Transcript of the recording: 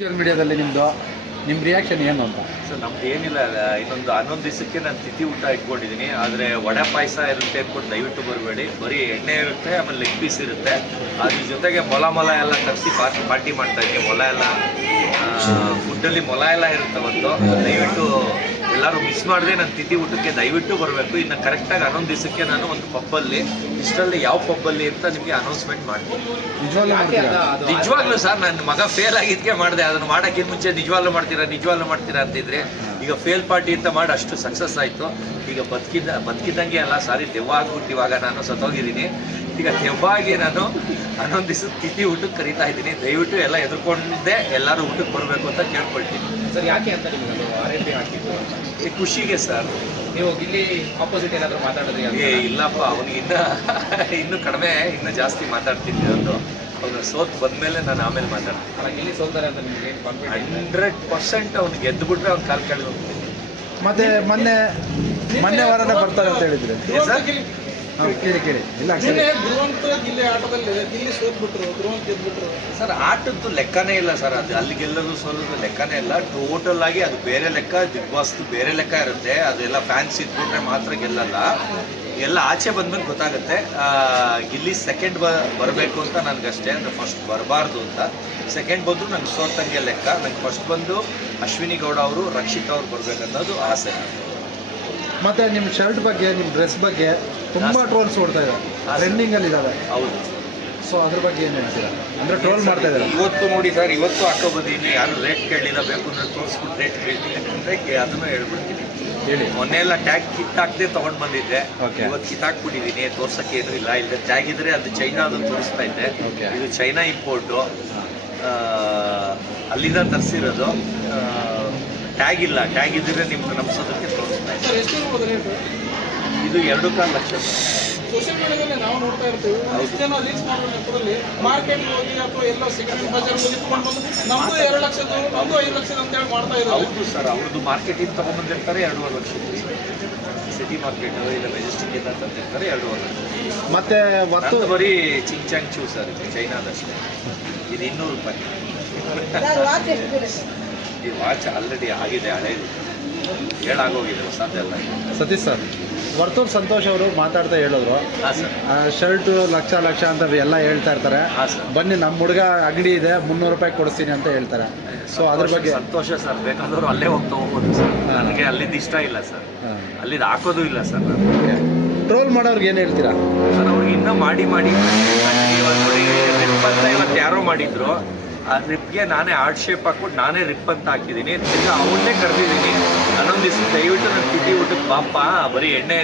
Social ಮೀಡಿಯಾದಲ್ಲಿ ನಿಮ್ಮ reaction ಏನು ಅಂತ? ಸರ್ ನಮ್ದು ಏನಿಲ್ಲ, ಇನ್ನೊಂದು ದಿವಸಕ್ಕೆ ನಾನು ತಿಥಿ ಊಟ ಇಟ್ಕೊಂಡಿದ್ದೀನಿ. ಆದರೆ ವಡೆ ಪಾಯಸ ಇರುತ್ತೆ ಅಂದ್ಕೊಂಡು ದಯವಿಟ್ಟು ಬರಬೇಡಿ. ಬರೀ ಎಣ್ಣೆ ಇರುತ್ತೆ, ಆಮೇಲೆ ಲೆಗ್ ಪೀಸ್ ಇರುತ್ತೆ. ಅದ್ರ ಜೊತೆಗೆ ಮೊಲ ಎಲ್ಲ ತರಿಸಿ ಪಾರ್ಟಿ ಮಾಡ್ತಾ ಇದ್ದೀನಿ. ಮೊಲ ಎಲ್ಲ ಫುಡ್ಡಲ್ಲಿ ಮೊಲ ಎಲ್ಲ ಇರುತ್ತವಂತು. ದಯವಿಟ್ಟು ಎಲ್ಲರೂ ಮಿಸ್ ಮಾಡಿದೆ ನನ್ನ ತಿಥಿ ಊಟಕ್ಕೆ ದಯವಿಟ್ಟು ಬರಬೇಕು. ಇನ್ನು ಕರೆಕ್ಟಾಗಿ 11 ದಿವಸಕ್ಕೆ ನಾನು ಒಂದು ಪಬ್ಬಲ್ಲಿ, ಇಷ್ಟರಲ್ಲಿ ಯಾವ ಪಬ್ಬಲ್ಲಿ ಅಂತ ನಿಮಗೆ ಅನೌನ್ಸ್ಮೆಂಟ್ ಮಾಡ್ತೀನಿ. ನಿಜವಾಗ್ಲೂ ಸರ್, ನನ್ನ ಮಗ ಫೇಲ್ ಆಗಿದ್ದಕ್ಕೆ ಮಾಡಿದೆ. ಅದನ್ನು ಮಾಡೋಕ್ಕಿಂತ ಮುಂಚೆ ನಿಜವಾಗ್ಲೂ ಮಾಡ್ತೀರಾ ಅಂತಿದ್ರೆ, ಈಗ ಫೇಲ್ ಪಾರ್ಟಿ ಅಂತ ಮಾಡಿ ಅಷ್ಟು ಸಕ್ಸಸ್ ಆಯಿತು. ಈಗ ಬದುಕಿದ್ದಂಗೆ ಅಲ್ಲ, ಸಾರಿ ದೆವ್ವ ಆಗ್ಬಿಟ್ಟು ಇವಾಗ ನಾನು ಸತ್ತೋಗಿದ್ದೀನಿ. ಈಗ ದೆವ್ವಾಗಿ ನಾನು 11 ದಿವಸ ತಿಥಿ ಊಟಕ್ಕೆ ಕರೀತಾ ಇದ್ದೀನಿ. ದಯವಿಟ್ಟು ಎಲ್ಲ ಎದುರ್ಕೊಂಡಿದ್ದೆ ಎಲ್ಲರೂ ಊಟಕ್ಕೆ ಬರಬೇಕು ಅಂತ ಕೇಳ್ಕೊಳ್ತೀನಿ ಸರ್. ಯಾಕೆ ಅಂತ ನಿಮಗೆ RIP ಹಾಕಿದ್ದು? ಖುಷಿಗೆ ಸರ್. ನೀವು ಇಲ್ಲಿ ಆಪೋಸಿಟ್ ಏನಾದರೂ ಮಾತಾಡಿದ್ರಿ? ಇಲ್ಲಪ್ಪ, ಅವನಿಗೆ ಇನ್ನೂ ಕಡಿಮೆ, ಇನ್ನೂ ಜಾಸ್ತಿ ಮಾತಾಡ್ತೀನಿ. ಅವನು ಸೋತ್ ಬಂದಮೇಲೆ ನಾನು ಆಮೇಲೆ ಮಾತಾಡ್ತೀನಿ. ಅಲ್ಲ, ಇಲ್ಲಿ ಸೋಲ್ತಾರೆ ಅಂತ ನಿಮಗೆ ಕಾನ್ಫಿಡೆಂಟ್? 100% ಅವ್ನು ಗೆದ್ದುಬಿಟ್ರೆ ಅವ್ನು ಕಾಲು ಕೆಳಗೆ ಹೋಗ್ತೀನಿ. ಮತ್ತೆ ಮೊನ್ನೆ ವಾರನೇ ಬರ್ತಾರೆ ಅಂತ ಹೇಳಿದ್ರೆ ಕೇಳಿ ಇಲ್ಲ ಗಿಲ್ಲಿ ಆಟದಲ್ಲಿ ಗಿಲ್ಲಿ ಸೋತ್ಬಿಟ್ರು, ಧ್ರುವಂತ್ ಗೆದ್ಬಿಟ್ರು. ಸರ್, ಆಟದ್ದು ಲೆಕ್ಕನೇ ಇಲ್ಲ ಸರ್. ಅದು ಅಲ್ಲಿ ಗೆಲ್ಲೋದು ಸೋಲೋದು ಲೆಕ್ಕನೇ ಇಲ್ಲ. ಟೋಟಲ್ ಆಗಿ ಅದು ಬೇರೆ ಲೆಕ್ಕ, ಬಿಗ್ ಬಾಸ್ದು ಬೇರೆ ಲೆಕ್ಕ ಇರುತ್ತೆ. ಅದೆಲ್ಲ ಫ್ಯಾನ್ಸ್ ಇದ್ಬಿಟ್ರೆ ಮಾತ್ರ ಗೆಲ್ಲಲ್ಲ. ಎಲ್ಲ ಆಚೆ ಬಂದ್ಮೇಲೆ ಗೊತ್ತಾಗುತ್ತೆ. ಗಿಲ್ಲಿ ಸೆಕೆಂಡ್ ಬರಬೇಕು ಅಂತ ನನಗಷ್ಟೇ, ಅಂದರೆ ಫಸ್ಟ್ ಬರಬಾರ್ದು ಅಂತ. ಸೆಕೆಂಡ್ ಬಂದು ನಂಗೆ ಸೋತಂಗೆ ಲೆಕ್ಕ. ನಂಗೆ ಫಸ್ಟ್ ಬಂದು ಅಶ್ವಿನಿ ಗೌಡ ಅವರು, ರಕ್ಷಿತ್ ಅವ್ರು ಬರಬೇಕನ್ನೋದು ಆಸೆ. ಮತ್ತೆ ನಿಮ್ಮ ಶರ್ಟ್ ಬಗ್ಗೆ, ನಿಮ್ಮ ಡ್ರೆಸ್ ಬಗ್ಗೆ ತುಂಬ ಟ್ರೋಲ್ಸ್ ಓಡ್ತಾ ಇದ್ದಾರೆ, ಟ್ರೆಂಡಿಂಗಲ್ಲಿ ಇದ್ದಾವೆ. ಹೌದು. ಸೊ ಅದ್ರ ಬಗ್ಗೆ ಏನು ಹೇಳ್ತೀರಾ? ಅಂದರೆ ಟ್ರೋಲ್ ಮಾಡ್ತಾ ಇದ್ದಾರೆ. ಇವತ್ತು ನೋಡಿ ಸರ್, ಇವತ್ತು ಹಾಕೋ ಬಂದಿದ್ದೀನಿ. ಯಾರು ರೇಟ್ ಕೇಳಿಲ್ಲ, ಬೇಕು ಅಂದರೆ ತೋರಿಸ್ಬಿಟ್ಟು ರೇಟ್ ಕೇಳ್ತೀನಿ ಅಂದರೆ ಅದನ್ನು ಹೇಳ್ಬಿಡ್ತೀನಿ. ಹೇಳಿ. ಮೊನ್ನೆ ಎಲ್ಲ ಟ್ಯಾಗ್ ಕಿತ್ತಾಕದೆ ತೊಗೊಂಡು ಬಂದಿದ್ದೆ. Okay. ಇವತ್ತು ಕಿತ್ತಾಕ್ಬಿಟ್ಟಿದ್ದೀನಿ. ತೋರ್ಸೋಕ್ಕೆ ಏನೂ ಇಲ್ಲ. ಇಲ್ಲ ಟ್ಯಾಗ್ ಇದ್ರೆ ಅದು ಚೈನಾದು ತೋರಿಸ್ತಾ ಇದ್ದೆ. Okay. ಇದು ಚೈನಾ ಇಂಪೋರ್ಟು, ಅಲ್ಲಿಂದ ತರಿಸಿರೋದು. ಟ್ಯಾಗ್ ಇಲ್ಲ. ಟ್ಯಾಗ್ ಇದ್ದರೆ ನಿಮ್ಗೆ ನಮ್ಸೋದಕ್ಕೆ ತೋರಿಸ್ತಾ ಇದ್ದೆ. ಸರ್, ಎಷ್ಟು ಇರ್ಬೋದು ರೇಟ್? ಇದು 2.25 ಲಕ್ಷ. ಸೋಷಿಯಲ್ ಮೀಡಿಯಾದಲ್ಲಿ ನಾವು ನೋಡ್ತಾ ಇರ್ತೀವಿ, ಎಷ್ಟು ಜನ ರೀಲ್ಸ್ ಮಾಡೋದ್ರಲ್ಲಿ ಮಾರ್ಕೆಟ್ಗೆ ಹೋಗಿ ಅಥವಾ ಎಲ್ಲ ಸೆಕೆಂಡ್ ಬಜಾರ್ ಹೋಗಿ ತಗೊಂಡು ಬಂದು ನಮ್ಮದು 2 ಲಕ್ಷದ್ದು, ನಮ್ಮದು 5 ಲಕ್ಷದ ಅಂತೇಳಿ ಮಾಡ್ತಾ ಇದ್ದಾರೆ. ಹೌದು ಸರ್, ಅವ್ರದ್ದು ಮಾರ್ಕೆಟಿಂದ ತೊಗೊಂಡ್ಬಂದಿರ್ತಾರೆ 2.5 ಲಕ್ಷ. ಸಿಟಿ ಮಾರ್ಕೆಟ್ ಇಲ್ಲ ಮೆಜೆಸ್ಟಿಕ್ ಇಂದ ತಂದಿರ್ತಾರೆ 2.5 ಲಕ್ಷ. ಮತ್ತೆ ಒತ್ತು ಬರೀ ಚಿಂಚಾಂಗ್ ಚೂ ಸರ್, ಇದು ಚೈನಾದಷ್ಟೇ. ಇದು 200 ರೂಪಾಯಿ. ಈ ವಾಚ್ ಆಲ್ರೆಡಿ ಆಗಿದೆ, ಹಳೇದು, ಹೇಳಾಗೋಗಿದೆ, ಹೊಸದೇ ಅಲ್ಲ. ಸತೀಶ್ ಸರ್, ವರ್ತೂರ್ ಸಂತೋಷ್ ಅವರು ಮಾತಾಡ್ತಾ ಹೇಳಿದ್ರು, ಹಾಂ ಸರ್. ಶರ್ಟು ಲಕ್ಷ ಅಂತ ಎಲ್ಲ ಹೇಳ್ತಾ ಇರ್ತಾರೆ. ಹಾಂ ಸರ್. ಬನ್ನಿ, ನಮ್ಮ ಹುಡುಗ ಅಂಗಡಿ ಇದೆ, 300 ರೂಪಾಯಿ ಕೊಡಿಸ್ತೀನಿ ಅಂತ ಹೇಳ್ತಾರೆ. ಸೊ ಅದ್ರ ಬಗ್ಗೆ ಸಂತೋಷ ಸರ್. ಬೇಕಾದವರು ಅಲ್ಲೇ ಹೋಗಿ ತೊಗೋಬೋದು ಸರ್. ನನಗೆ ಅಲ್ಲಿದ್ದು ಇಷ್ಟ ಇಲ್ಲ ಸರ್, ಅಲ್ಲಿದ್ದು ಹಾಕೋದು ಇಲ್ಲ ಸರ್. ನಾನು ಟ್ರೋಲ್ ಮಾಡೋರ್ಗೆ ಏನು ಹೇಳ್ತೀರಾ ಸರ್? ಅವ್ರಿಗೆ ಇನ್ನೂ ಮಾಡಿ ರಿಪ್ ಅಂತ ಇವತ್ತು ಯಾರೋ ಮಾಡಿದ್ರು. ಆ ರಿಪ್ಗೆ ನಾನೇ ಆರ್ಟ್ ಶೇಪ್ ಹಾಕ್ಬಿಟ್ಟು ನಾನೇ ರಿಪ್ ಅಂತ ಹಾಕಿದ್ದೀನಿ. ತಿರ್ಗಿ ಅವನ್ನೇ ಕರೆದಿದ್ದೀನಿ. 11 ದಿವಸ ದಯವಿಟ್ಟು ನನ್ನ ತಿಥಿ ಊಟಕ್ಕೆ ಬಾಪ, ಬರೀ ಎಣ್ಣೆ